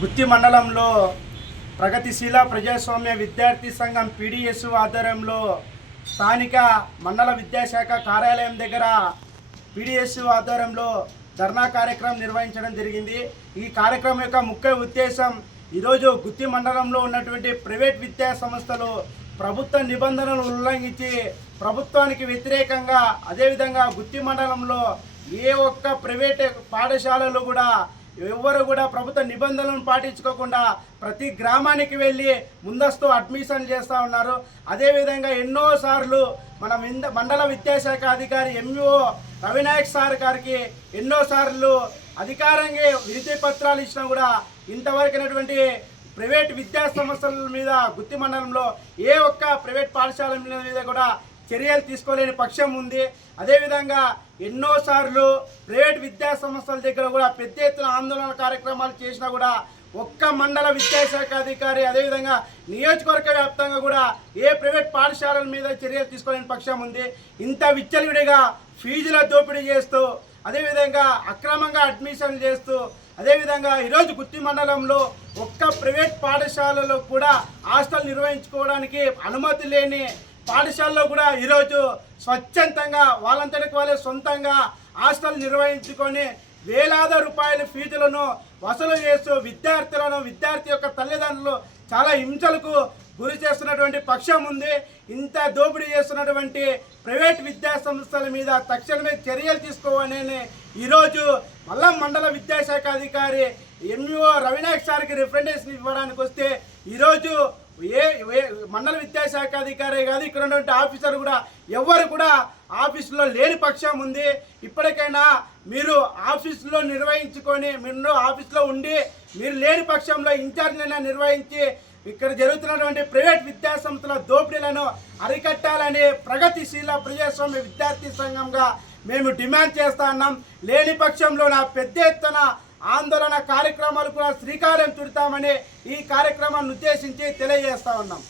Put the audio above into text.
గుత్తి మండలంలో ప్రగతిశీల ప్రజాస్వామ్య విద్యార్థి సంఘం పీడిఎస్ ఆధ్వర్యంలో స్థానిక మండల విద్యాశాఖ కార్యాలయం దగ్గర పీడిఎస్ ఆధ్వర్యంలో ధర్నా కార్యక్రమం నిర్వహించడం జరిగింది. ఈ కార్యక్రమం యొక్క ముఖ్య ఉద్దేశం ఈరోజు గుత్తి మండలంలో ఉన్నటువంటి ప్రైవేట్ విద్యా సంస్థలు ప్రభుత్వ నిబంధనలు ఉల్లంఘించి ప్రభుత్వానికి వ్యతిరేకంగా అదేవిధంగా గుత్తి మండలంలో ఏ ఒక్క ప్రైవేట్ పాఠశాలలు కూడా ఎవరు కూడా ప్రభుత్వ నిబంధనలను పాటించుకోకుండా ప్రతి గ్రామానికి వెళ్ళి ముందస్తు అడ్మిషన్ చేస్తూ ఉన్నారు. అదేవిధంగా ఎన్నోసార్లు మన మండల విద్యాశాఖ అధికారి ఎంఈఓ రవినాయక్ సార్ గారికి ఎన్నోసార్లు అధికారంగా వినతి పత్రాలు ఇచ్చినా కూడా ఇంతవరకునటువంటి ప్రైవేట్ విద్యా సంస్థల మీద గుత్తి మండలంలో ఏ ఒక్క ప్రైవేట్ పాఠశాల మీద కూడా చర్యలు తీసుకోలేని పక్షం ఉంది. అదేవిధంగా ఎన్నోసార్లు ప్రైవేట్ విద్యా సంస్థల దగ్గర కూడా పెద్ద ఎత్తున ఆందోళన కార్యక్రమాలు చేసినా కూడా ఒక్క మండల విద్యాశాఖ అధికారి అదేవిధంగా నియోజకవర్గ వ్యాప్తంగా కూడా ఏ ప్రైవేట్ పాఠశాలల మీద చర్యలు తీసుకోలేని పక్షం ఉంది. ఇంత విచ్చలవిడిగా ఫీజుల దోపిడీ చేస్తూ అదేవిధంగా అక్రమంగా అడ్మిషన్లు చేస్తూ అదేవిధంగా ఈరోజు గుత్తి మండలంలో ఒక్క ప్రైవేట్ పాఠశాలలో కూడా హాస్టల్ నిర్వహించుకోవడానికి అనుమతి లేని పాఠశాలలో కూడా ఈరోజు స్వచ్ఛందంగా వాళ్ళంతటికి వాళ్ళే సొంతంగా హాస్టల్ నిర్వహించుకొని వేలాది రూపాయల ఫీజులను వసూలు చేస్తూ విద్యార్థి యొక్క తల్లిదండ్రులు చాలా హింసలకు గురి చేస్తున్నటువంటి పక్షం ఉంది. ఇంత దోపిడీ చేస్తున్నటువంటి ప్రైవేట్ విద్యా సంస్థల మీద తక్షణమే చర్యలు తీసుకోవాలని ఈరోజు మళ్ళా మండల విద్యాశాఖ అధికారి ఎంఈఓ రవినాయక్ సార్కి రిప్రజెంటేషన్ ఇవ్వడానికి వస్తే ఈరోజు మండల విద్యాశాఖ అధికారి కాదు ఇక్కడ ఉన్నటువంటి ఆఫీసర్ కూడా ఎవరు కూడా ఆఫీసులో లేని పక్షం ఉంది. ఇప్పటికైనా మీరు ఆఫీసులో నిర్వహించుకొని మీరు ఆఫీసులో ఉండి మీరు లేని పక్షంలో ఇన్ఛార్జ్లైనా నిర్వహించి ఇక్కడ జరుగుతున్నటువంటి ప్రైవేట్ విద్యా సంస్థల దోపిడీలను అరికట్టాలని ప్రగతిశీల ప్రజాస్వామ్య విద్యార్థి సంఘంగా మేము డిమాండ్ చేస్తా ఉన్నాం. లేని పక్షంలో పెద్ద ఎత్తున ఆందోళన కార్యక్రమాలు కూడా శ్రీకారం చుడతామని ఈ కార్యక్రమాన్ని ఉద్దేశించి తెలియజేస్తా ఉన్నాం.